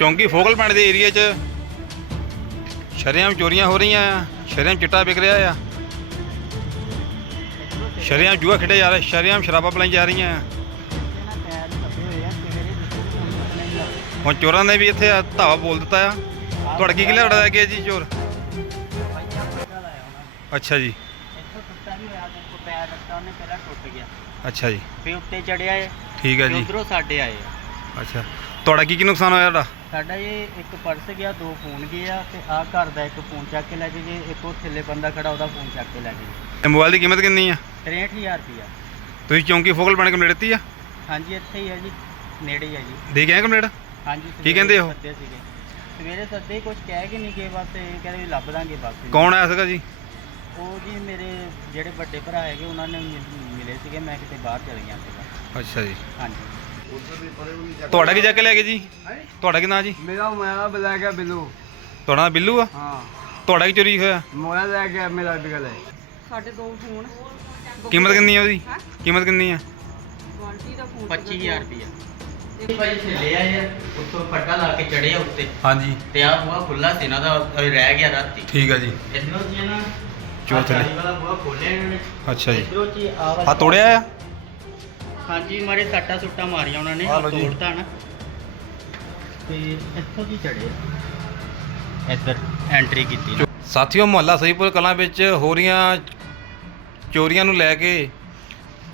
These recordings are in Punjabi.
ਚੌਂਕੀ ਫੋਕਲ ਪੁਆਇੰਟ ਦੇ ਏਰੀਆ 'ਚ ਸ਼ਰੇਆਮ ਚੋਰੀਆਂ ਹੋ ਰਹੀਆਂ ਆ ਸ਼ਰੇਆਮ ਚਿੱਟਾ ਵਿਕ ਰਿਹਾ ਆ। ਸ਼ਰੇਆਮ ਜੂਆ ਖੇਡਿਆ ਜਾ ਰਿਹਾ ਸ਼ਰੇਆਮ ਸ਼ਰਾਬਾਂ ਪਲਾਈ ਜਾ ਰਹੀਆਂ ਆ। ਹੁਣ ਚੋਰਾਂ ਨੇ ਵੀ ਇੱਥੇ ਧਾਵਾ ਬੋਲ ਦਿੱਤਾ ਆ। ਤੁਹਾਡਾ ਕੀ ਕਿਲਾ ਲੜਾ ਗਿਆ ਜੀ ਚੋਰ? ਅੱਛਾ ਜੀ। ਅੱਛਾ ਜੀ। ਫੇ ਉੱਤੇ ਚੜਿਆ ਏ। ਠੀਕ ਹੈ ਜੀ। ਉਧਰੋਂ ਸਾਡੇ ਆਏ। ਆ। ਅੱਛਾ। ਤੁਹਾਡਾ ਕੀ ਕੀ ਨੁਕਸਾਨ ਹੋਇਆ ਤੁਹਾਡਾ? ਸਾਡਾ ਇਹ ਇੱਕ ਪਰਸ ਗਿਆ ਦੋ ਫੋਨ ਗਏ ਆ ਤੇ ਆਹ ਘਰ ਦਾ ਇੱਕ ਫੋਨ ਚੱਕ ਕੇ ਲੈ ਕੇ ਗਏ ਇੱਕ ਉਹ ਥੱਲੇ ਬੰਦਾ ਖੜਾ ਉਹਦਾ ਫੋਨ ਚੱਕ ਕੇ ਲੈ ਕੇ ਗਏ। ਇਹ ਮੋਬਾਈਲ ਦੀ ਕੀਮਤ ਕਿੰਨੀ ਆ? 63000 ਰੁਪਇਆ। ਤੁਸੀਂ ਚੌਂਕੀ ਫੋਕਲ ਪੁਆਇੰਟ ਕੰਪਲੀਟ ਦਿੱਤੀ ਆ? ਹਾਂਜੀ ਇੱਥੇ ਹੀ ਆ ਜੀ ਨੇੜੇ ਹੀ ਆ ਜੀ। ਦੇ ਗਏ ਕੰਪਲੀਟ? ਹਾਂਜੀ ਕੀ ਕਹਿੰਦੇ ਉਹ? ਸੱਦੇ ਸੀਗੇ। ਸਵੇਰੇ ਸੱਦੇ ਕੁਝ ਕਹਿ ਕੇ ਨਹੀਂ ਗਏ ਬਸ ਇਹ ਕਹਿੰਦੇ ਵੀ ਲੱਭ ਦਾਂਗੇ ਬਸ ਕੌਣ ਆਇਆ ਸੀਗਾ ਜੀ? ਉਹ ਜੀ ਮੇਰੇ ਜਿਹੜੇ ਵੱਡੇ ਭਰਾ ਹੈਗੇ ਉਹਨਾਂ ਨੇ ਮਿਲ- ਮਿਲੇ ਸੀਗੇ ਮੈਂ ਕਿਤੇ ਬਾਹਰ ਚਲ ਗਿਆ ਸੀਗਾ। ਅੱਛਾ ਜੀ। ਹਾਂਜੀ। ਤੁਹਾਡਾ ਕੀ ਜਾ ਕੇ ਲੈ ਗਏ ਜੀ? ਤੁਹਾਡਾ ਕੀ ਨਾਂ ਜੀ? ਮੇਰਾ ਮੋਬਾਈਲ ਲੈ ਗਿਆ ਬਿੱਲੂ ਤੁਹਾਡਾ ਨਾਂ ਬਿੱਲੂ ਆ? ਹਾਂ। ਤੁਹਾਡਾ ਕੀ ਚੋਰੀ ਹੋਇਆ? ਮੋਬਾਈਲ ਲੈ ਗਿਆ ਮੇਰਾ ਬਿਗਲ ਹੈ ਸਾਡੇ ਦੋ ਫੋਨ ਕੀਮਤ ਕਿੰਨੀ ਆ ਉਹਦੀ? ਕੀਮਤ ਕਿੰਨੀ ਆ? ਕੁਆਲਿਟੀ ਦਾ ਫੋਨ 25000 ਰੁਪਇਆ ਭਾਈ ਥੱਲੇ ਆਏ ਆ ਉੱਥੋਂ ਫੱਟਾ ਲਾ ਕੇ ਚੜੇ ਆ ਉੱਤੇ। ਹਾਂਜੀ। ਤੇ ਆ ਬੂਹਾ ਖੁੱਲਾ ਸੀ ਇਹਨਾਂ ਦਾ ਰਹਿ ਗਿਆ ਰਾਤੀ। ਠੀਕ ਆ ਜੀ। ਇਧਰੋਂ ਜੀ ਨਾ ਚੋਰ ਥੱਲੇ। ਆਹ ਵਾਲਾ ਬੂਹਾ ਖੋਲਿਆ ਇਹਨਾਂ ਨੇ। ਅੱਛਾ ਜੀ। ਇਧਰੋਂ ਜੀ ਆ ਆ ਤੋੜਿਆ ਆ? ਹਾਂਜੀ ਮਾਰੇ ਸੱਟਾ ਸੁੱਟਾ ਮਾਰੀਆਂ ਉਹਨਾਂ ਨੇ ਆਹ ਲਓ ਜੀ। ਤੋੜਤਾ ਨਾ ਤੇ ਇੱਥੋਂ ਜੀ ਚੜੇ। ਇੱਧਰ ਐਂਟਰੀ ਕੀਤੀ ਨਾ। ਸਾਥੀਓ ਮੁਹੱਲਾ ਸਹੀਪੁਰ ਕਲਾਂ ਵਿੱਚ ਹੋ ਰਹੀਆਂ ਚੋਰੀਆਂ ਨੂੰ ਲੈ ਕੇ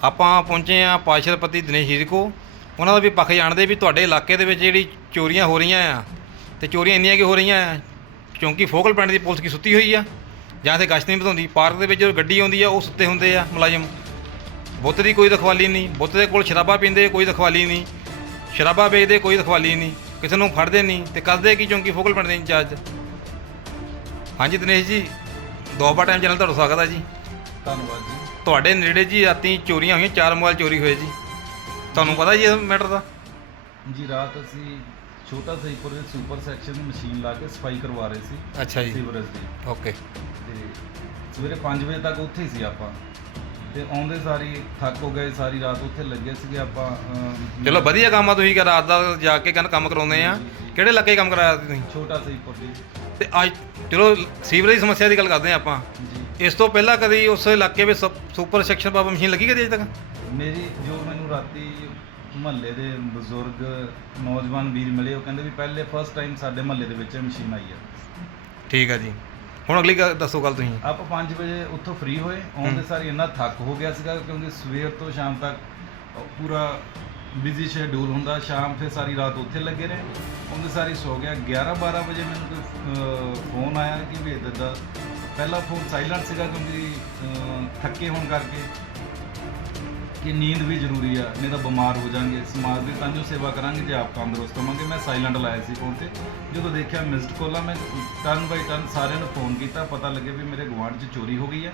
ਆਪਾਂ ਪਹੁੰਚੇ ਆ ਪਾਸ਼ਰਪਤੀ ਦਿਨੇਸ਼ ਜੀ ਕੋ ਉਹਨਾਂ ਦਾ ਵੀ ਪੱਖ ਜਾਣਦੇ ਵੀ ਤੁਹਾਡੇ ਇਲਾਕੇ ਦੇ ਵਿੱਚ ਜਿਹੜੀ ਚੋਰੀਆਂ ਹੋ ਰਹੀਆਂ ਆ ਤੇ ਚੋਰੀਆਂ ਇੰਨੀਆਂ ਕਿ ਹੋ ਰਹੀਆਂ ਆ ਕਿਉਂਕਿ ਫੋਕਲ ਪਿੰਡ ਦੀ ਪੁਲਿਸ ਕੀ ਸੁੱਤੀ ਹੋਈ ਆ ਜਾਂ ਤੇ ਗਸ਼ਤ ਨਹੀਂ ਵਧਾਉਂਦੀ ਪਾਰਕ ਦੇ ਵਿੱਚ ਜਦੋਂ ਗੱਡੀ ਆਉਂਦੀ ਆ ਉਹ ਸੁੱਤੇ ਹੁੰਦੇ ਆ ਮੁਲਾਜ਼ਮ ਬੁੱਤ ਦੀ ਕੋਈ ਰਖਵਾਲੀ ਨਹੀਂ ਬੁੱਤ ਦੇ ਕੋਲ ਸ਼ਰਾਬਾਂ ਪੀਂਦੇ ਕੋਈ ਰਖਵਾਲੀ ਨਹੀਂ ਸ਼ਰਾਬਾਂ ਵੇਚਦੇ ਕੋਈ ਰਖਵਾਲੀ ਨਹੀਂ ਕਿਸੇ ਨੂੰ ਫੜਦੇ ਨਹੀਂ ਤੇ ਕਰਦੇ ਕੀ ਚੌਂਕੀ ਫੋਕਲ ਪਿੰਡ ਦੇ ਇੰਚਾਰਜ? ਹਾਂਜੀ ਦਿਨੇਸ਼ ਜੀ ਦੋਬਾ ਟਾਈਮ ਚੈਨਲ ਤੁਹਾਡਾ ਸਵਾਗਤ ਹੈ ਜੀ। ਧੰਨਵਾਦ ਜੀ। ਤੁਹਾਡੇ ਨੇੜੇ ਜੀ ਰਾਤੀ ਚੋਰੀਆਂ ਹੋਈਆਂ ਚਾਰ ਮੋਬਾਈਲ ਚੋਰੀ ਹੋਏ ਜੀ। ਤੁਹਾਨੂੰ ਪਤਾ ਜੀ ਇਸ ਮੈਟਰ ਦਾ? ਜੀ ਰਾਤ ਅਸੀਂ ਛੋਟਾ ਸਹੀਪੁਰ ਦੇ ਸੁਪਰ ਸੈਕਸ਼ਨ ਦੀ ਮਸ਼ੀਨ ਲਾ ਕੇ ਸਫ਼ਾਈ ਕਰਵਾ ਰਹੇ ਸੀ। ਅੱਛਾ ਜੀ। ਸੀਵਰੇਜ ਦੀ। ਓਕੇ ਤੇ ਸਵੇਰੇ 5 ਵਜੇ ਤੱਕ ਉੱਥੇ ਹੀ ਸੀ ਆਪਾਂ। ਤੇ ਆਉਂਦੇ ਸਾਰੀ ਥੱਕ ਹੋ ਗਏ ਸਾਰੀ ਰਾਤ ਉੱਥੇ ਲੱਗੇ ਸੀਗੇ ਆਪਾਂ ਅਮ, ਚਲੋ ਵਧੀਆ ਕੰਮ ਆ ਤੁਸੀਂ ਕਿ ਰਾਤ ਦਾ ਜਾ ਕੇ ਕਹਿੰਦਾ ਕੰਮ ਕਰਾਉਂਦੇ ਆ। ਕਿਹੜੇ ਇਲਾਕੇ 'ਚ ਕੰਮ ਕਰਾਇਆ ਤੁਸੀਂ? ਛੋਟਾ ਸਹੀਪੁਰ ਦੀ ਤੇ ਅੱਜ ਚਲੋ ਸੀਵਰੇਜ ਦੀ ਸਮੱਸਿਆ ਦੀ ਗੱਲ ਕਰਦੇ ਆ ਆਪਾਂ। ਜੀ ਇਸ ਤੋਂ ਪਹਿਲਾਂ ਕਦੀ ਉਸ ਇਲਾਕੇ ਵਿੱਚ ਸੁ- ਸੁਪਰ ਸੈਕਸ਼ਨ ਪਾਪਾ ਮਸ਼ੀਨ ਲੱਗੀ ਕਦੀ ਅਜੇ ਤੱਕ? ਮੇਰੀ ਜੋ ਮੈਨੂੰ ਰਾਤੀ ਮਹੱਲੇ ਦੇ ਬਜ਼ੁਰਗ ਨੌਜਵਾਨ ਵੀਰ ਮਿਲੇ ਉਹ ਕਹਿੰਦੇ ਵੀ ਪਹਿਲੇ ਫਸਟ ਟਾਈਮ ਸਾਡੇ ਮਹੱਲੇ ਦੇ ਵਿੱਚ ਇਹ ਮਸ਼ੀਨ ਆਈ ਹੈ ਠੀਕ ਆ ਜੀ। ਹੁਣ ਅਗਲੀ ਗੱਲ ਦੱਸੋ ਗੱਲ ਤੁਸੀਂ। ਆਪਾਂ 5 ਵਜੇ ਉੱਥੋਂ ਫ੍ਰੀ ਹੋਏ ਆਉਂਦੇ ਸਾਰੀ ਇੰਨਾ ਥੱਕ ਹੋ ਗਿਆ ਸੀਗਾ ਕਿਉਂਕਿ ਸਵੇਰ ਤੋਂ ਸ਼ਾਮ ਤੱਕ ਪੂਰਾ ਬਿਜ਼ੀ ਸ਼ੈਡਿਊਲ ਹੁੰਦਾ। ਸ਼ਾਮ ਫਿਰ ਸਾਰੀ ਰਾਤ ਉੱਥੇ ਲੱਗੇ ਰਹੇ। ਆਉਂਦੇ ਸਾਰੀ ਸੋ ਗਿਆ। 11 12 ਵਜੇ ਮੈਨੂੰ ਕੋਈ ਫੋਨ ਆਇਆ ਕਿ ਵੀ ਇੱਦਾਂ ਦਾ। ਪਹਿਲਾ ਫੋਨ ਸਾਇਲੈਂਟ ਸੀਗਾ ਕਿਉਂਕਿ ਥੱਕੇ ਹੋਣ ਕਰਕੇ। ਕਿ ਨੀਂਦ ਵੀ ਜ਼ਰੂਰੀ ਆ ਨਹੀਂ ਤਾਂ ਬਿਮਾਰ ਹੋ ਜਾਾਂਗੇ ਸਮਾਜ ਦੀ ਤਾਂ ਜੋ ਸੇਵਾ ਕਰਾਂਗੇ ਜੇ ਆਪ ਤੰਦਰੁਸਤ ਹੋਵਾਂਗੇ। ਮੈਂ ਸਾਇਲੈਂਟ ਲਾਇਆ ਸੀ ਫੋਨ ਤੇ। ਜਦੋਂ ਦੇਖਿਆ ਮਿਸਡ ਕੋਲਾਂ ਮੈਂ ਟਰਨ ਬਾਈ ਟਰਨ ਸਾਰਿਆਂ ਨੂੰ ਫੋਨ ਕੀਤਾ। ਪਤਾ ਲੱਗੇ ਵੀ ਮੇਰੇ ਗੁਆਂਢ 'ਚ ਚੋਰੀ ਹੋ ਗਈ ਹੈ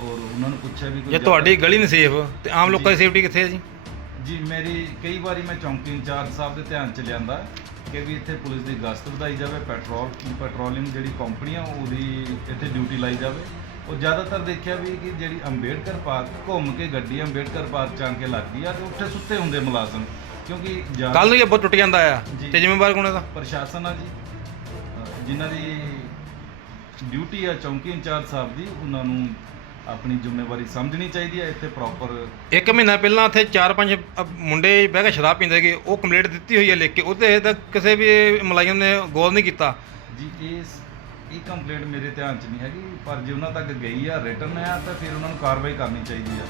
ਔਰ ਉਹਨਾਂ ਨੂੰ ਪੁੱਛਿਆ ਵੀ ਕੋਈ ਜੇ ਤੁਹਾਡੀ ਗਲੀ ਨਹੀਂ ਸੇਫ ਤੇ ਆਮ ਲੋਕਾਂ ਦੀ ਸੇਫਟੀ ਕਿੱਥੇ ਹੈ ਜੀ? ਜੀ ਮੇਰੀ ਕਈ ਵਾਰੀ ਮੈਂ ਚੌਂਕੀ ਇੰਚਾਰਜ ਸਾਹਿਬ ਦੇ ਧਿਆਨ ਚ ਲਿਆਂਦਾ ਕਿ ਵੀ ਇੱਥੇ ਪੁਲਿਸ ਦੀ ਗਸ਼ਤ ਵਧਾਈ ਜਾਵੇ ਪੈਟਰੋਲ ਪੈਟਰੋਲਿੰਗ ਜਿਹੜੀ ਕੰਪਨੀ ਆ ਉਹਦੀ ਇੱਥੇ ਡਿਊਟੀ ਲਾਈ ਜਾਵੇ। ਉਹ ਜ਼ਿਆਦਾਤਰ ਦੇਖਿਆ ਵੀ ਕਿ ਜਿਹੜੀ ਅੰਬੇਡਕਰ ਪਾਰਕ ਘੁੰਮ ਕੇ ਗੱਡੀ ਅੰਬੇਡਕਰ ਪਾਰਕ ਚ ਕੇ ਲੱਗਦੀ ਆ ਤੇ ਉੱਥੇ ਸੁੱਤੇ ਹੁੰਦੇ ਮੁਲਾਜ਼ਮ ਕਿਉਂਕਿ ਜ਼ਿਆਦਾ- ਕੱਲ ਨੂੰ ਇਹ ਬਹੁਤ ਟੁੱਟ ਜਾਂਦਾ ਆ ਜੀ। ਤੇ ਜ਼ਿੰਮੇਵਾਰ ਕੌਣ ਇਹਦਾ? ਪ੍ਰਸ਼ਾਸਨ ਆ ਜੀ। ਅਹ ਜਿਨ੍ਹਾਂ ਦੀ ਡਿਊਟੀ ਆ ਚੌਂਕੀ ਇੰਚਾਰਜ ਸਾਹਿਬ ਦੀ ਉਹਨਾਂ ਨੂੰ ਆਪਣੀ ਜ਼ਿੰਮੇਵਾਰੀ ਸਮਝਣੀ ਚਾਹੀਦੀ ਹੈ ਇੱਥੇ ਪ੍ਰੋਪਰ ਇੱਕ ਮਹੀਨਾ ਪਹਿਲਾਂ ਇੱਥੇ ਚਾਰ ਪੰਜ ਅ, ਮੁੰਡੇ ਬਹਿ ਕੇ ਸ਼ਰਾਬ ਪੀਂਦੇ ਗਏ ਉਹ ਕੰਪਲੇਂਟ ਦਿੱਤੀ ਹੋਈ ਹੈ ਲਿਖ ਕੇ ਹਜੇ ਤੱਕ ਕਿਸੇ ਵੀ ਮੁਲਾਜ਼ਮ ਨੇ ਗੌਰ ਨਹੀਂ ਕੀਤਾ। ਜੀ ਇਸ ਇਹ ਕੰਪਲੇਂਟ ਮੇਰੇ ਧਿਆਨ 'ਚ ਨਹੀਂ ਹੈਗੀ ਪਰ ਜੇ ਉਹਨਾਂ ਤੱਕ ਗਈ ਆ ਰਿਟਰਨ ਆ ਤਾਂ ਫਿਰ ਉਹਨਾਂ ਨੂੰ ਕਾਰਵਾਈ ਕਰਨੀ ਚਾਹੀਦੀ ਆ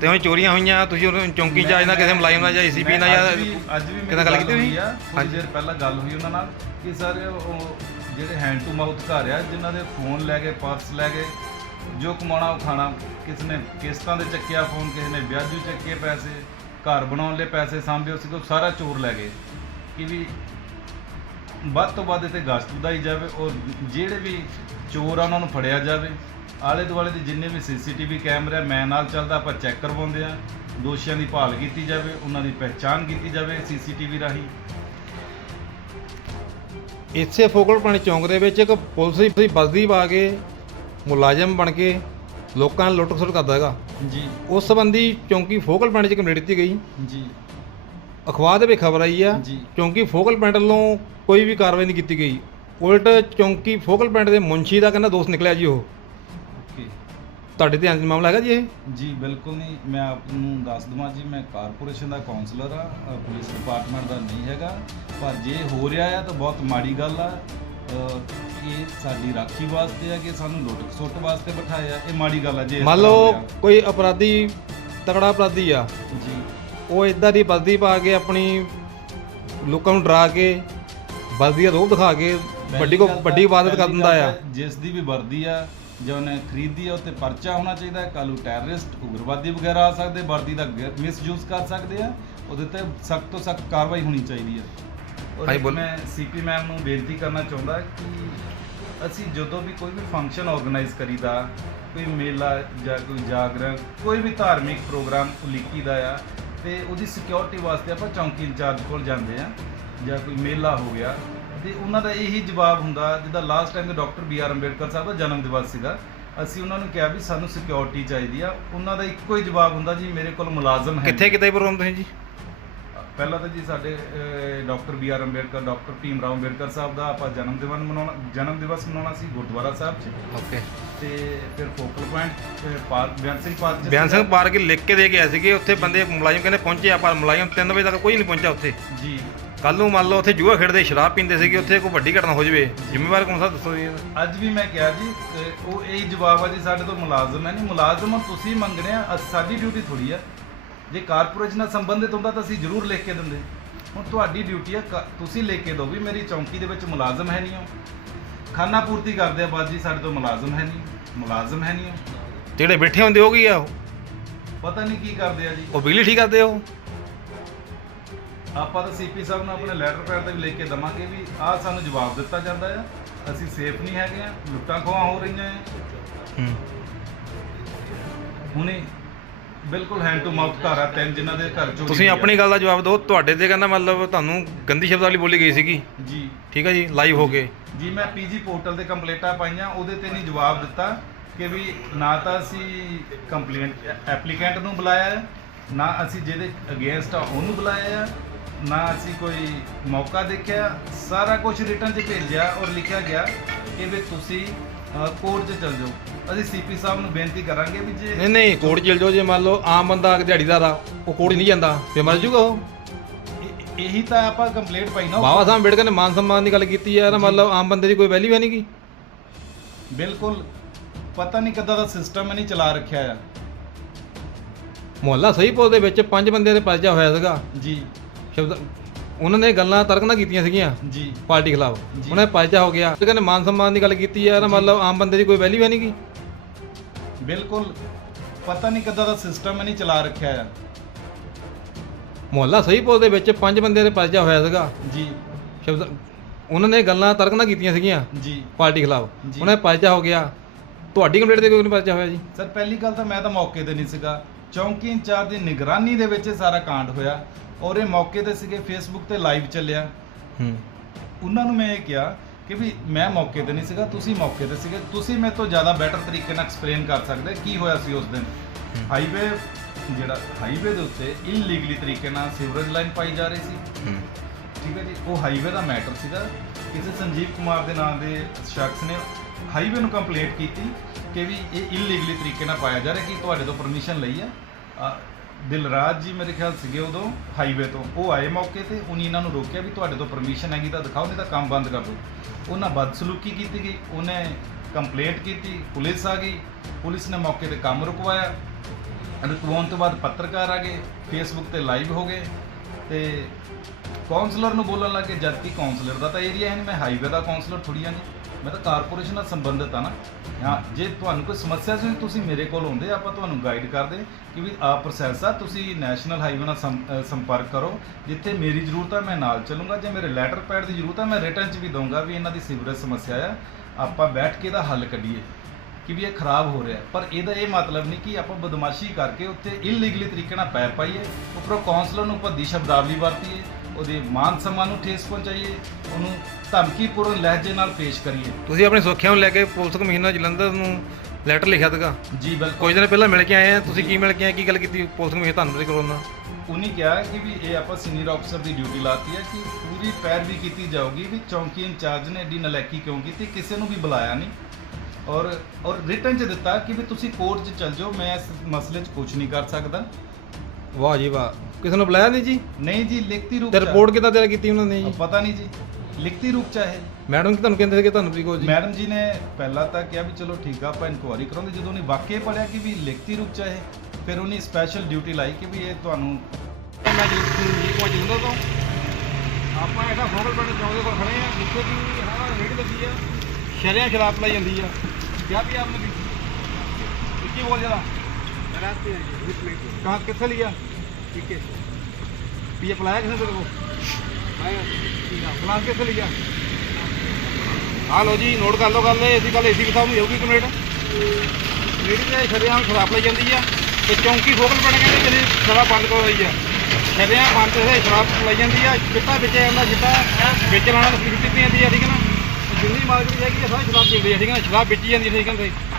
ਤੇ ਹੁਣ ਚੋਰੀਆਂ ਹੋਈਆਂ ਤੁਸੀਂ ਉਹਨੂੰ ਚੌਂਕੀ ਚ ਨਾ ਕਿਸੇ ਮੁਲਾਜ਼ਮ ਨਾਲ ਜਾਂ ਏਸੀਪੀ ਨਾਲ ਜਾਂ ਅੱਜ ਵੀ ਮੇਰੀ ਗੱਲ ਕੀਤੀ ਹੋਈ? ਹਾਂਜੀ। ਦੇਰ ਪਹਿਲਾਂ ਗੱਲ ਹੋਈ ਉਹਨਾਂ ਨਾਲ ਕਿ ਸਰ ਉਹ ਜਿਹੜੇ ਹੈਂਡ ਟੂ ਮਾਊਥ ਘਰ ਆ ਜਿਨ੍ਹਾਂ ਦੇ ਫੋਨ ਲੈ ਗਏ ਪਰਸ ਲੈ ਗਏ ਜੋ ਕਮਾਉਣਾ ਉਹ ਖਾਣਾ ਕਿਸ ਨੇ ਕਿਸ਼ਤਾਂ ਦੇ ਚੱਕਿਆ ਫੋਨ ਕਿਸੇ ਨੇ ਵਿਆਜੂ ਚੱਕੇ ਪੈਸੇ ਘਰ ਬਣਾਉਣ ਲਈ ਪੈਸੇ ਸਾਂਭੇ ਸੀ ਉਹ ਸਾਰਾ ਚੋਰ ਲੈ ਗਏ ਕਿ ਵੀ ਵੱਧ ਤੋਂ ਵੱਧ ਇੱਥੇ ਗਸ਼ਤ ਵਧਾਈ ਜਾਵੇ ਔਰ ਜਿਹੜੇ ਵੀ ਚੋਰ ਆ ਉਹਨਾਂ ਨੂੰ ਫੜਿਆ ਜਾਵੇ। ਆਲੇ ਦੁਆਲੇ ਦੇ ਜਿੰਨੇ ਵੀ ਸੀਸੀਟੀਵੀ ਕੈਮਰੇ ਮੈਂ ਨਾਲ ਚੱਲਦਾ ਆਪਾਂ ਚੈੱਕ ਕਰਵਾਉਂਦੇ ਆ। ਦੋਸ਼ੀਆਂ ਦੀ ਭਾਲ ਕੀਤੀ ਜਾਵੇ ਉਹਨਾਂ ਦੀ ਪਹਿਚਾਣ ਕੀਤੀ ਜਾਵੇ ਸੀਸੀਟੀਵੀ ਰਾਹੀਂ। ਇਸੇ ਫੋਕਲ ਪੁਆਇੰਟ ਚੌਂਕ ਦੇ ਵਿੱਚ ਇੱਕ ਪੁਲਿਸ ਦੀ ਵਰਦੀ ਪਾ ਕੇ ਮੁਲਾਜ਼ਮ ਬਣ ਕੇ ਲੋਕਾਂ ਨਾਲ ਲੁੱਟ ਖਸੁੱਟ ਕਰਦਾ ਹੈਗਾ। ਜੀ। ਉਸ ਸੰਬੰਧੀ ਚੌਂਕੀ ਫੋਕਲ ਪੁਆਇੰਟ 'ਚ ਕੰਪਲੇਂਟ ਦਿੱਤੀ ਗਈ। ਜੀ। ਅਖਬਾਰ ਦੇ ਵਿੱਚ ਖਬਰ ਆਈ ਆ ਜੀ। ਕਿਉਂਕਿ ਫੋਕਲ ਪੁਆਇੰਟ ਵੱਲੋਂ ਕੋਈ ਵੀ ਕਾਰਵਾਈ ਨਹੀਂ ਕੀਤੀ ਗਈ। ਉਲਟ ਚੌਂਕੀ ਫੋਕਲ ਪੁਆਇੰਟ ਦੇ ਮੁੰਸ਼ੀ ਦਾ ਕਹਿੰਦਾ ਦੋਸਤ ਨਿਕਲਿਆ ਜੀ ਉਹ। ਓਕੇ। ਤੁਹਾਡੇ ਧਿਆਨ 'ਚ ਮਾਮਲਾ ਹੈਗਾ ਜੀ ਇਹ? ਜੀ ਬਿਲਕੁਲ ਨਹੀਂ। ਮੈਂ ਆਪ ਨੂੰ ਦੱਸ ਦਵਾਂ ਜੀ ਮੈਂ ਕਾਰਪੋਰੇਸ਼ਨ ਦਾ ਕਾਉਂਸਲਰ ਆ ਅ, ਪੁਲਿਸ ਡਿਪਾਰਟਮੈਂਟ ਦਾ ਨਹੀਂ ਹੈਗਾ। ਪਰ ਜੇ ਹੋ ਰਿਹਾ ਆ ਤਾਂ ਬਹੁਤ ਮਾੜੀ ਗੱਲ ਆ ਅ, ਇਹ ਸਾਡੀ ਰਾਖੀ ਵਾਸਤੇ ਆ ਕਿ ਸਾਨੂੰ ਲੁੱਟ ਖਸੁੱਟ ਵਾਸਤੇ ਬਿਠਾਇਆ। ਇਹ ਮਾੜੀ ਗੱਲ ਆ ਜੇ ਇਸ ਮੰਨ ਲਓ। ਕੋਈ ਅਪਰਾਧੀ ਤਕੜਾ ਅਪਰਾਧੀ ਆ। ਜੀ। ਉਹ ਇਦਾਂ ਦੀ ਵਰਦੀ ਪਾ ਕੇ ਆਪਣੀ ਲੋਕਾਂ ਨੂੰ ਡਰਾ ਕੇ ਵਰਦੀ ਦਾ ਰੋਪ ਦਿਖਾ ਕੇ ਵੱਡੀ ਕੋ ਵੱਡੀ ਇਬਾਦਤ ਕਰ ਦਿੰਦਾ ਆ। ਜਿਸ ਦੀ ਵੀ ਵਰਦੀ ਆ ਜੋ ਉਹਨੇ ਖਰੀਦੀ ਆ ਉੱਤੇ ਪਰਚਾ ਹੋਣਾ ਚਾਹੀਦਾ ਕਾਲੂ ਟੈਰਰਿਸਟ ਉਗਰਵਾਦੀ ਵਗੈਰਾ ਆ ਸਕਦੇ ਵਰਦੀ ਦਾ ਮਿਸਯੂਜ਼ ਕਰ ਸਕਦੇ ਆ। ਉਹਦੇ ਤੇ ਸਖਤ ਤੋਂ ਸਖਤ ਕਾਰਵਾਈ ਹੋਣੀ ਚਾਹੀਦੀ ਆ। ਔਰ ਭਾਈ ਇੱਕ ਬੋਲ- ਮੈਂ ਸੀਪੀ ਮੈਮ ਨੂੰ ਬੇਨਤੀ ਕਰਨਾ ਚਾਹੁੰਦਾ ਕਿ ਅਸੀਂ ਜਦੋਂ ਵੀ ਕੋਈ ਵੀ ਫੰਕਸ਼ਨ ਆਰਗੇਨਾਈਜ਼ ਕਰੀਦਾ ਕੋਈ ਮੇਲਾ ਜਾਂ ਕੋਈ ਜਾਗਰਣ ਕੋਈ ਵੀ ਧਾਰਮਿਕ ਪ੍ਰੋਗਰਾਮ ਉਲੀਕੀਦਾ ਆ ਤੇ ਉਹਦੀ ਸਿਕਿਉਰਿਟੀ ਵਾਸਤੇ ਆਪਾਂ ਚੌਂਕੀ ਇੰਚਾਰਜ ਕੋਲ ਜਾਂਦੇ ਆ ਜਾਂ ਕੋਈ ਮੇਲਾ ਹੋ ਗਿਆ। ਤੇ ਉਹਨਾਂ ਦਾ ਇਹੀ ਜਵਾਬ ਹੁੰਦਾ ਜਿੱਦਾਂ ਲਾਸਟ ਟਾਈਮ ਤੇ doctor B R Ambedkar sahib ਦਾ ਜਨਮ ਦਿਵਸ ਸੀਗਾ ਅਸੀਂ ਉਹਨਾਂ ਨੂੰ ਕਿਹਾ ਵੀ ਸਾਨੂੰ ਸਿਕਿਉਰਿਟੀ ਚਾਹੀਦੀ ਆ। ਉਹਨਾਂ ਦਾ ਇੱਕੋ ਹੀ ਜਵਾਬ ਹੁੰਦਾ ਜੀ ਮੇਰੇ ਕੋਲ ਮੁਲਾਜ਼ਮ ਹੈ ਕਿੱਥੇ ਕਿਤੇ ਪ੍ਰੋਗਰਾਮ ਤੁਸੀਂ ਜੀ? ਪਹਿਲਾਂ ਤਾਂ ਜੀ ਸਾਡੇ doctor B R Ambedkar doctor Bhim Rao Ambedkar sahib ਦਾ ਆਪਾਂ ਜਨਮ ਦਿਵਸ ਮਨਾਉਣਾ ਜਨਮ ਦਿਵਸ ਮਨਾਉਣਾ ਸੀ ਗੁਰਦੁਆਰਾ ਸਾਹਿਬ 'ਚ। ਓਕੇ। ਤੇ ਫਿਰ ਫੋਕਲ ਪੁਆਇੰਟ ਪਾਰਕ ਬਿਆਨ ਸਿੰਘ ਪਾਰਕ 'ਚ ਬਿਆਨ ਸਿੰਘ। ਪਾਰਕ ਲਿਖ ਕੇ ਦੇ ਕੇ ਆਏ ਸੀਗੇ ਉੱਥੇ ਬੰਦੇ ਮੁਲਾਜ਼ਮ ਕਹਿੰਦੇ ਪਹੁੰਚੇ ਆ ਪਰ ਮੁਲਾਜ਼ਮ 3 ਵਜੇ ਤੱਕ ਕੋਈ ਨਹੀਂ ਪਹੁੰਚਾ ਉੱਥੇ। ਜੀ। ਕੱਲ ਨੂੰ ਮੰਨ ਲਓ ਉੱਥੇ ਜੂਆ ਖੇਡਦੇ ਸ਼ਰਾਬ ਪੀਂਦੇ ਸੀਗੇ ਉੱਥੇ ਕੋਈ ਵੱਡੀ ਘਟਨਾ ਹੋ ਜਾਵੇ ਜ਼ਿੰਮੇਵਾਰ ਕੌਣ ਸਾ ਦੱਸੋ ਜੀ? ਅੱਜ ਵੀ ਮੈਂ ਕਿਹਾ ਜੀ ਉਹ ਇਹ ਜਵਾਬ ਆ ਜੀ ਸਾਡੇ ਤੋਂ ਮੁਲਾਜ਼ਮ ਹੈ ਨਹੀਂ ਮੁਲਾਜ਼ਮ ਤੁਸੀਂ ਮੰਗਣੇ ਆ ਸਾਡੀ ਡਿਊਟੀ ਥੋੜੀ ਆ। ਜੇ ਕਾਰਪੋਰੇਸ਼ਨ ਨਾਲ ਸੰਬੰਧਿਤ ਹੁੰਦਾ ਤਾਂ ਅਸੀਂ ਜ਼ਰੂਰ ਲਿਖ ਕੇ ਦਿੰਦੇ। ਹੁਣ ਤੁਹਾਡੀ ਡਿਊਟੀ ਆ ਕ- ਤੁਸੀਂ ਲਿਖ ਕੇ ਦਿਓ ਵੀ ਮੇਰੀ ਚੌਂਕੀ ਦੇ ਵਿੱਚ ਮੁਲਾਜ਼ਮ ਹੈ ਨਹੀਂ ਉਹ। ਖਾਨਾ ਪੂਰਤੀ ਕਰਦੇ ਆ ਬਾਅਦ ਜੀ ਸਾਡੇ ਤੋਂ ਮੁਲਾਜ਼ਮ ਹੈ ਨਹੀਂ ਮੁਲਾਜ਼ਮ ਹੈ ਨਹੀਂ ਉਹ। ਜਿਹੜੇ ਬੈਠੇ ਹੁੰਦੇ ਉਹ ਕੀ ਆ ਉਹ? ਪਤਾ ਨਹੀਂ ਕੀ ਕਰਦੇ ਆ ਜੀ। ਉਹ ਬਿਜਲੀ ਠੀਕ ਕਰਦੇ ਉਹ? ਆਪਾਂ ਤਾਂ ਸੀਪੀ ਸਾਹਿਬ ਨੂੰ ਆਪਣੇ ਲੈਟਰ ਪੈਡ ਤੇ ਵੀ ਲਿਖ ਕੇ ਦਵਾਂਗੇ ਵੀ ਆਹ ਸਾਨੂੰ ਜਵਾਬ ਦਿੱਤਾ ਜਾਂਦਾ ਆ। ਅਸੀਂ ਸੇਫ ਨਹੀਂ ਹੈਗੇ ਆ ਲੁੱਟਾਂ ਖੋਹਾਂ ਹੋ ਰਹੀਆਂ ਆ। ਹੂੰ। ਹੁਣੇ ਬਿਲਕੁਲ ਹੈਂਡ ਟੂ ਮਾਊਥ ਘਰ ਆ ਤਿੰਨ ਜਿਨ੍ਹਾਂ ਦੇ ਘਰ ਚੋਰੀ ਤੁਸੀਂ ਹੋਈ ਆ। ਆਪਣੀ ਗੱਲ ਦਾ ਜਵਾਬ ਦਿਓ ਤੁਹਾਡੇ ਤੇ ਕਹਿੰਦਾ ਮਤਲਬ ਤੁਹਾਨੂੰ ਗੰਦੀ ਸ਼ਬਦਾਵਲੀ ਬੋਲੀ ਗਈ ਸੀਗੀ। ਜੀ। ਠੀਕ ਹੈ ਜੀ ਲਾਈਵ ਹੋ ਗਏ ਜੀ ਮੈਂ ਪੀਜੀ ਪੋਰਟਲ ਤੇ ਕੰਪਲੇਂਟਾਂ ਪਾਈਆਂ ਉਹਦੇ ਤੇ ਨਹੀਂ ਜਵਾਬ ਦਿੱਤਾ ਕਿ ਵੀ ਨਾ ਤਾਂ ਅਸੀਂ ਕੰਪਲੇਂਟ ਐਪਲੀਕੈਂਟ ਨੂੰ ਬੁਲਾਇਆ ਹੈ, ਨਾ ਅਸੀਂ ਜਿਹਦੇ ਅਗੇਂਸਟ ਆ ਉਹਨੂੰ ਬੁਲਾਇਆ ਹੈ, ਨਾ ਅਸੀਂ ਕੋਈ ਮੌਕਾ ਦੇਖਿਆ ਸਾਰਾ ਕੁਝ ਰਿਟਰਨ 'ਚ ਭੇਜਿਆ ਔਰ ਲਿਖਿਆ ਗਿਆ ਕਿ ਵੀ ਤੁਸੀਂ ਕੋਰਟ 'ਚ ਚਲ ਜਾਓ। ਅਸੀਂ ਸੀਪੀ ਸਾਹਿਬ ਨੂੰ ਬੇਨਤੀ ਕਰਾਂਗੇ ਵੀ ਜੇ ਨਹੀਂ ਨਹੀਂ ਕੋਰਟ ਚਲ ਜਾਓ। ਜੇ ਮੰਨ ਲਓ ਆਮ ਬੰਦਾ ਦਿਹਾੜੀਦਾਰ ਆ ਉਹ ਕੋਰਟ ਨਹੀਂ ਜਾਂਦਾ ਫੇਰ ਮਰ ਜੂਗਾ ਉਹ। ਇਹ- ਇਹੀ ਤਾਂ ਆਪਾਂ ਕੰਪਲੇਂਟ ਪਾਈ ਨਾ ਬਾਬਾ ਸਾਹਿਬ ਅੰਬੇਡਕਰ ਨੇ ਮਾਨ ਸਨਮਾਨ ਦੀ ਗੱਲ ਕੀਤੀ ਹੈ ਨਾ ਮਤਲਬ ਆਮ ਬੰਦੇ ਦੀ ਕੋਈ ਵੈਲਿਊ ਹੈ ਨਹੀਂ ਗੀ। ਬਿਲਕੁਲ। ਪਤਾ ਨਹੀਂ ਕਿੱਦਾਂ ਦਾ ਸਿਸਟਮ ਨਹੀਂ ਚਲਾ ਰੱਖਿਆ ਆ। ਮੁਹੱਲਾ ਸਹੀਪੁਰ ਦੇ ਵਿੱਚ ਪੰਜ ਬੰਦਿਆਂ ਦੇ ਪਰਚਾ ਹੋਇਆ ਸੀਗਾ। ਜੀ। ਸ਼ਬਦ ਉਹਨਾਂ ਨੇ ਗੱਲਾਂ ਤਰਕ ਨਾ ਕੀਤੀਆਂ ਸੀਗੀਆਂ ਜੀ। ਪਾਰਟੀ ਖਿਲਾਫ। ਉਹਨੇ ਪਰਚਾ ਹੋ ਗਿਆ। ਤੇ ਕਹਿੰਦੇ ਮਾਨ ਸਨਮਾਨ ਦੀ ਗੱਲ ਕੀਤੀ ਹੈ ਨਾ ਮਤਲਬ ਆਮ ਬੰਦੇ ਦੀ ਕੋਈ ਵੈਲਿਊ ਹੈ ਨਹੀਂ ਗੀ। ਬਿਲਕੁਲ। ਪਤਾ ਨਹੀਂ ਕਿੱਦਾਂ ਦਾ ਸਿਸਟਮ ਨਹੀਂ ਚਲਾ ਰੱਖਿਆ ਆ। ਮੁਹੱਲਾ ਸਹੀਪੁਰ ਦੇ ਵਿੱਚ ਪੰਜ ਬੰਦਿਆਂ ਦੇ ਪਰਚਾ ਹੋਇਆ ਸੀਗਾ। ਜੀ। ਸ਼ਬਦ ਉਹਨਾਂ ਨੇ ਗੱਲਾਂ ਤਰਕ ਨਾ ਕੀਤੀਆਂ ਸੀਗੀਆਂ ਜੀ। ਪਾਰਟੀ ਖਿਲਾਫ। ਉਹਨੇ ਪਰਚਾ ਹੋ ਗਿਆ। ਤੁਹਾਡੀ ਕੰਪਲੇਂਟ ਤੇ ਕੋਈ ਨਹੀਂ ਪਰਚਾ ਹੋਇਆ ਜੀ? ਸਰ ਪਹਿਲੀ ਗੱਲ ਤਾਂ ਮੈਂ ਤਾਂ ਮੌਕੇ ਤੇ ਨਹੀਂ ਸੀਗਾ। ਚੌਂਕੀ ਇੰਚਾਰਜ ਦੀ ਨਿਗਰਾਨੀ ਦੇ ਵਿੱਚ ਇਹ ਸਾਰਾ ਕਾਂਡ ਹੋਇਆ। ਔਰ ਇਹ ਮੌਕੇ ਤੇ ਸੀਗੇ ਫੇਸਬੁੱਕ ਤੇ ਲਾਈਵ ਚੱਲਿਆ। ਹੂੰ। ਉਹਨਾਂ ਨੂੰ ਮੈਂ ਇਹ ਕਿਹਾ ਕਿ ਵੀ ਮੈਂ ਮੌਕੇ ਤੇ ਨਹੀਂ ਸੀਗਾ ਤੁਸੀਂ ਮੌਕੇ ਤੇ ਸੀਗੇ। ਤੁਸੀਂ ਮੇਰੇ ਤੋਂ ਜ਼ਿਆਦਾ ਬੈਟਰ ਤਰੀਕੇ ਨਾਲ ਐਕਸਪਲੇਨ ਕਰ ਸਕਦੇ ਕੀ ਹੋਇਆ ਸੀ ਉਸ ਦਿਨ। ਹਾਈਵੇ ਜਿਹੜਾ ਹਾਈਵੇ ਦੇ ਉੱਤੇ ਇਲੀਗਲੀ ਤਰੀਕੇ ਨਾਲ ਸੀਵਰੇਜ ਲਾਈਨ ਪਾਈ ਜਾ ਰਹੀ ਸੀ। ਠੀਕ ਹੈ ਜੀ ਉਹ ਹਾਈਵੇ ਦਾ ਮੈਟਰ ਸੀਗਾ। ਕਿਸੇ ਸੰਜੀਵ ਕੁਮਾਰ ਦੇ ਨਾਮ ਦੇ ਸ਼ਖਸ ਨੇ ਹਾਈਵੇ ਨੂੰ ਕੰਪਲੇਂਟ ਕੀਤੀ ਕਿ ਵੀ ਇਹ ਇਲੀਗਲੀ ਤਰੀਕੇ ਨਾਲ ਪਾਇਆ ਜਾ ਰਿਹਾ ਕਿ ਤੁਹਾਡੇ ਤੋਂ ਪਰਮਿਸ਼ਨ ਲਈ ਆ ਦਿਲਰਾਜ ਜੀ ਮੇਰੇ ਖਿਆਲ ਸੀਗੇ ਉਦੋਂ ਹਾਈਵੇ ਤੋਂ। ਉਹ ਆਏ ਮੌਕੇ ਤੇ, ਉਹਨੇ ਇਹਨਾਂ ਨੂੰ ਰੋਕਿਆ ਵੀ ਤੁਹਾਡੇ ਤੋਂ ਪਰਮਿਸ਼ਨ ਹੈਗੀ ਤਾਂ ਦਿਖਾਓ, ਨਹੀਂ ਤਾਂ ਕੰਮ ਬੰਦ ਕਰ ਦਿਓ। ਉਹਨਾਂ ਬਦਸਲੂਕੀ ਕੀਤੀ ਗਈ, ਉਹਨੇ ਕੰਪਲੇਂਟ ਕੀਤੀ, ਪੁਲਿਸ ਆ ਗਈ। ਪੁਲਿਸ ਨੇ ਮੌਕੇ ਤੇ ਕੰਮ ਰੁਕਵਾਇਆ। ਰੁਕਵਾਉਣ ਤੋਂ ਬਾਅਦ ਪੱਤਰਕਾਰ ਆ ਗਏ ਫੇਸਬੁੱਕ ਤੇ ਲਾਈਵ ਹੋ ਗਏ। ਤੇ ਕਾਉਂਸਲਰ ਨੂੰ ਬੋਲਣ ਲੱਗੇ ਜਦ ਕਿ ਕਾਉਂਸਲਰ ਦਾ ਤਾਂ ਏਰੀਆ ਹੈ ਨਹੀਂ, ਮੈਂ ਹਾਈਵੇ ਦਾ ਕਾਉਂਸਲਰ ਥੋੜੀ ਆ ਨਹੀਂ ਮੈਂ ਤਾਂ ਕਾਰਪੋਰੇਸ਼ਨ ਨਾਲ ਸੰਬੰਧਿਤ ਆ ਨਾ। ਹਾਂ, ਜੇ ਤੁਹਾਨੂੰ ਕੋਈ ਸਮੱਸਿਆ ਸੀ, ਤੁਸੀਂ ਮੇਰੇ ਕੋਲ ਆਉਂਦੇ, ਆਪਾਂ ਤੁਹਾਨੂੰ ਗਾਈਡ ਕਰਦੇ ਕਿ ਵੀ ਆ ਪ੍ਰੋਸੈਸ ਆ, ਤੁਸੀਂ ਨੈਸ਼ਨਲ ਹਾਈਵੇ ਨਾਲ ਸੰ- ਸੰਪਰਕ ਕਰੋ। ਜਿੱਥੇ ਮੇਰੀ ਜ਼ਰੂਰਤ ਆ, ਮੈਂ ਨਾਲ ਚੱਲੂੰਗਾ। ਜੇ ਮੇਰੇ ਲੈਟਰ ਪੈਡ ਦੀ ਜ਼ਰੂਰਤ ਆ, ਮੈਂ ਰਿਟਰਨ 'ਚ ਵੀ ਦਊਂਗਾ ਵੀ ਇਹਨਾਂ ਦੀ ਸੀਵਰੇਜ ਸਮੱਸਿਆ ਆ। ਆਪਾਂ ਬੈਠ ਕੇ ਇਹਦਾ ਹੱਲ ਕੱਢੀਏ ਕਿ ਵੀ ਇਹ ਖਰਾਬ ਹੋ ਰਿਹਾ। ਪਰ ਇਹਦਾ ਇਹ ਮਤਲਬ ਨਹੀਂ ਕਿ ਆਪਾਂ ਬਦਮਾਸ਼ੀ ਕਰਕੇ ਉੱਥੇ ਇਲੀਗਲੀ ਤਰੀਕੇ ਨਾਲ ਪੈਪ ਪਾਈਏ। ਉੱਪਰੋਂ ਕਾਉਂਸਲਰ ਨੂੰ ਭੱਦੀ ਸ਼ਬਦਾਵਲੀ ਵਰਤੀਏ। ਉਹਦੇ ਮਾਨ ਸਨਮਾਨ ਨੂੰ ਠੇਸ ਪਹੁੰਚਾਈਏ ਉਹਨੂੰ ਧਮਕੀਪੂਰਨ ਲਹਿਜੇ ਨਾਲ ਪੇਸ਼ ਕਰੀਏ। ਤੁਸੀਂ ਆਪਣੀ ਸੁਰੱਖਿਆ ਨੂੰ ਲੈ ਕੇ ਪੁਲਿਸ ਕਮਿਸ਼ਨਰ ਜਲੰਧਰ ਨੂੰ ਲੈਟਰ ਲਿਖਿਆ ਸੀਗਾ? ਜੀ ਬਿਲਕੁਲ। ਕੁਝ ਦਿਨ ਪਹਿਲਾਂ ਮਿਲ ਕੇ ਆਏ ਆ ਤੁਸੀਂ ਕੀ ਮਿਲ ਕੇ ਆਏ ਕੀ ਗੱਲ ਕੀਤੀ ਪੁਲਿਸ ਇਹ ਤੁਹਾਨੂੰ ਨਹੀਂ ਕਰਵਾਉਣਾ ਉਹਨੇ ਕਿਹਾ ਕਿ ਵੀ ਇਹ ਆਪਾਂ ਸੀਨੀਅਰ ਅਫਸਰ ਦੀ ਡਿਊਟੀ ਲਾਤੀ ਹੈ ਕਿ ਪੂਰੀ ਪੈਰਵੀ ਕੀਤੀ ਜਾਊਗੀ ਵੀ ਚੌਂਕੀ ਇੰਚਾਰਜ ਨੇ ਐਡੀ ਨਲਾਇਕੀ ਕਿਉਂ ਕੀਤੀ ਕਿਸੇ ਨੂੰ ਵੀ ਬੁਲਾਇਆ ਨਹੀਂ। ਔਰ ਔਰ ਰਿਟਰਨ ਚ ਦਿੱਤਾ ਕਿ ਵੀ ਤੁਸੀਂ ਕੋਰਟ 'ਚ ਚੱਲ ਜਾਓ ਮੈਂ ਇਸ ਮਸਲੇ 'ਚ ਕੁਝ ਨਹੀਂ ਕਰ ਸਕਦਾ। ਵਾਹ ਜੀ ਵਾਹ। ਕਿਸੇ ਨੂੰ ਬੁਲਾਇਆ ਨਹੀਂ ਜੀ? ਨਹੀਂ ਜੀ ਲਿਖਤੀ ਰੂਪ ਤੇ 'ਚ ਰਿਪੋਰਟ ਕਿੱਦਾਂ ਤਿਆਰ ਕੀਤੀ ਉਹਨਾਂ ਨੇ ਜੀ? ਪਤਾ ਨਹੀਂ ਜੀ। ਲਿਖਤੀ ਰੂਪ 'ਚ ਹੈ ਮੈਡਮ ਕੀ ਤੁਹਾਨੂੰ ਕਹਿੰਦੇ ਸੀ ਕਿ ਤੁਹਾਨੂੰ ਵੀ ਕੋ ਜੀ। ਮੈਡਮ ਜੀ ਨੇ ਪਹਿਲਾਂ ਤਾਂ ਕਿਹਾ ਵੀ ਚਲੋ ਠੀਕ ਆ ਆਪਾਂ ਇਨਕੁਆਰੀ ਕਰਾਂਗੇ ਜਦੋਂ ਉਹਨੇ ਵਾਕਿਆ ਪੜਿਆ ਕਿ ਵੀ ਲਿਖਤੀ ਰੂਪ 'ਚ ਹੈ ਫਿਰ ਉਹਨੇ ਸਪੈਸ਼ਲ ਡਿਊਟੀ ਲਾਈ ਕਿ ਵੀ ਇਹ ਤੁਹਾਨੂੰ ਮੈਂ ਜੀ ਪਹੁੰਚ ਜੂੰਗਾ ਤੋਂ। ਆਪਾਂ ਇਹਦਾ ਫੋਕਲ ਪਿੰਡ ਚੌਂਕ ਦੇ ਕੋਲ ਖੜੇ ਆ ਜਿੱਥੇ ਕਿ ਹਾਂ ਰੇੜੀ ਲੱਗੀ ਆ ਸ਼ਰਿਆਂ ਸ਼ਰਾਬ ਪਲਾਈ ਜਾਂਦੀ ਆ। ਕਿਆ ਵੀ ਆਪਨੇ ਵੀ। ਕੀ ਬੋਲ ਜਰਾ। रास्ते हैं जी बीस मिनट कहाँ किससे लिया ठीक है ये अप्लाई किसने तेरे को प्लान किससे लिया हाँ लो जी ਨੋਟ ਕਰ ਲਓ ਗੱਲ ਇਹ ਅਸੀਂ ਕੱਲ ਏਸੀ ਸਾਹਿਬ ਨੂੰ ਜਾਊਗੀ ਕੰਪਲੀਟ ਰੇੜੀ ਤੇ ਸ਼ਰਿਆਂ ਸ਼ਰਾਬ ਲਈ ਜਾਂਦੀ ਆ ਤੇ ਚੌਂਕੀ ਫੋਕਲ ਪਿੰਡ ਕਹਿੰਦੇ ਜਿਹੜੀ ਸ਼ਰਾਬ ਬੰਦ ਕਰਵਾਈ ਆ ਸ਼ਰਿਆਂ ਬੰਦ ਤੇ ਸ਼ਰਾਬ ਲਈ ਜਾਂਦੀ ਆ ਚਿੱਟਾ ਵਿੱਚ ਜਾਂਦਾ ਚਿੱਟਾ ਵੇਚਣ ਵਾਲਾ ਸਿਕਿਉਰਿਟੀ ਪਈ ਜਾਂਦੀ ਆ ਠੀਕ ਹੈ ਨਾ ਜਿੰਨੀ ਮਾਰਕੀਟ ਹੈਗੀ ਆ ਸਾਰੀ ਸ਼ਰਾਬ ਪੀਂਦੇ ਆ ਠੀਕ ਹੈ ਨਾ ਸ਼ਰਾਬ ਵੇਚੀ ਜਾਂਦੀ ਆ ਠੀਕ ਹੈ ਨਾ